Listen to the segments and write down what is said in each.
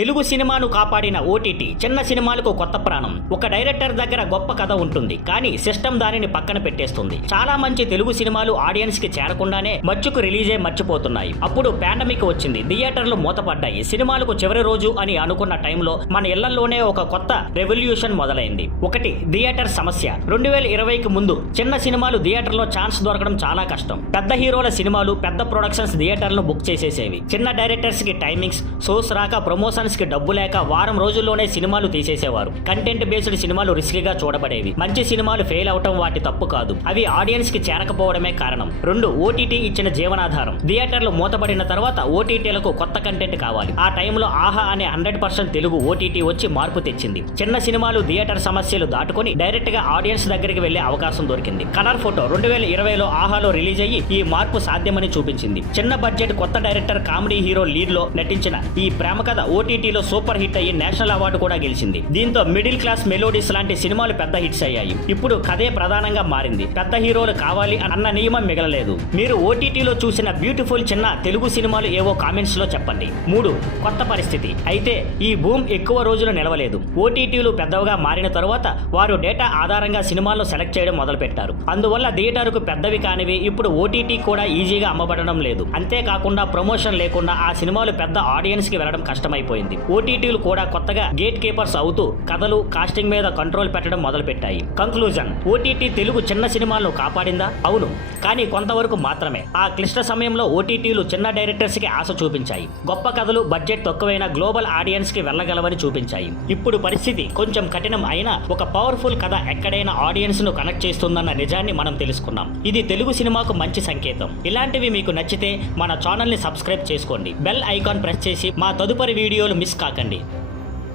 తెలుగు సినిమాను కాపాడిన ఓటీటీ. చిన్న సినిమాలకు కొత్త ప్రాణం. ఒక డైరెక్టర్ దగ్గర గొప్ప కథ ఉంటుంది, కానీ సిస్టమ్ దానిని పక్కన పెట్టేస్తుంది. చాలా మంచి తెలుగు సినిమాలు ఆడియన్స్ కి చేరకుండానే మచ్చుకు రిలీజ్ అయి మర్చిపోతున్నాయి. అప్పుడు పాండమిక్ వచ్చింది, థియేటర్లు మూతపడ్డాయి. సినిమాలకు చివరి రోజు అని అనుకున్న టైంలో మన ఇళ్లలోనే ఒక కొత్త రెవల్యూషన్ మొదలైంది. ఒకటి, థియేటర్ సమస్య. 2020కి ముందు చిన్న సినిమాలు థియేటర్లో ఛాన్స్ దొరకడం చాలా కష్టం. పెద్ద హీరోల సినిమాలు, పెద్ద ప్రొడక్షన్స్ థియేటర్లను బుక్ చేసేసేవి. చిన్న డైరెక్టర్స్ కి టైమింగ్స్, షోస్ రాక, ప్రమోషన్స్ కి డబ్బు లేక వారం రోజుల్లోనే సినిమాలు తీసేసేవారు. కంటెంట్ బేస్డ్ సినిమాలు రిస్కీగా చూడబడేవి. మంచి సినిమాలు ఫెయిల్ అవటం వాటి తప్పు కాదు, అవి ఆడియన్స్ కి చేరకపోవడమే కారణం. 2, ఓటీటీ ఇచ్చిన జీవనాధారం. థియేటర్లు మూతపడిన తర్వాత ఓటీటీలకు కొత్త కంటెంట్ కావాలి. ఆ టైంలో ఆహా అనే 100% తెలుగు ఓటీటీ వచ్చి మార్పు తెచ్చింది. చిన్న సినిమాలు థియేటర్ సమస్యలు దాటుకొని డైరెక్ట్ గా ఆడియన్స్ దగ్గరికి వెళ్లే అవకాశం దొరికింది. కలర్ ఫోటో 2020లో ఆహాలో రిలీజ్ అయ్యి ఈ మార్పు సాధ్యమని చూపించింది. చిన్న బడ్జెట్, కొత్త డైరెక్టర్, కామెడీ హీరో లీడ్ లో నటించిన ఈ ప్రేమ కథ ఓటీటీలో సూపర్ హిట్ అయ్యి నేషనల్ అవార్డు కూడా గెలిచింది. దీంతో మిడిల్ క్లాస్ మెలోడీస్ లాంటి సినిమాలు పెద్ద హిట్స్ అయ్యాయి. ఇప్పుడు కథే ప్రధానంగా మారింది. పెద్ద హీరోలు కావాలి అన్న నియమం మిగలలేదు. మీరు ఓటీటీలో చూసిన బ్యూటిఫుల్ చిన్న తెలుగు సినిమాలు ఏవో కామెంట్స్ లో చెప్పండి. 3, కొత్త పరిస్థితి. అయితే ఈ భూమ్ ఎక్కువ రోజులు నిలవలేదు. ఓటీటీలు పెద్దగా మారిన తరువాత వారు డేటా ఆధారంగా సినిమాలను సెలెక్ట్ చేయడం మొదలుపెట్టారు. అందువల్ల థియేటర్కు పెద్దవి కానివి ఇప్పుడు ఓటీటీ కూడా ఈజీగా అమ్మబడడం లేదు. అంతేకాకుండా ప్రమోషన్ లేకుండా ఆ సినిమాలు పెద్ద ఆడియన్స్ కి వెళ్లడం కష్టమైపోయింది. ఓటీటీలు కూడా కొత్తగా గేట్ కీపర్స్ అవుతూ కథలు, కాస్టింగ్ మీద కంట్రోల్ పెట్టడం మొదలుపెట్టాయి. కంక్లూజన్, ఓటీటీ తెలుగు చిన్న సినిమాలను కాపాడిందా? అవును, కానీ కొంతవరకు మాత్రమే. ఆ క్లిష్ట సమయంలో ఓటీటీలు చిన్న డైరెక్టర్స్ కి ఆశ చూపించాయి. గొప్ప కథలు, బడ్జెట్ తక్కువైన గ్లోబల్ ఆడియన్స్ కి వెళ్ళగలవని చూపించాయి. ఇప్పుడు పరిస్థితి కొంచెం కఠినం అయినా ఒక పవర్ఫుల్ కథ ఎక్కడైనా ఆడియన్స్ ను కనెక్ట్ చేస్తుందన్న నిజాన్ని మనం తెలుసుకున్నాం. ఇది తెలుగు సినిమాకు మంచి సంకేతం. ఇలాంటివి మీకు నచ్చితే మన ఛానల్ ని సబ్స్క్రైబ్ చేసుకోండి. బెల్ ఐకాన్ ప్రెస్ చేసి మా తదుపరి వీడియోలు మిస్ కాకండి.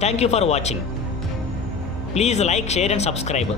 Thank you for watching. Please like, share and subscribe.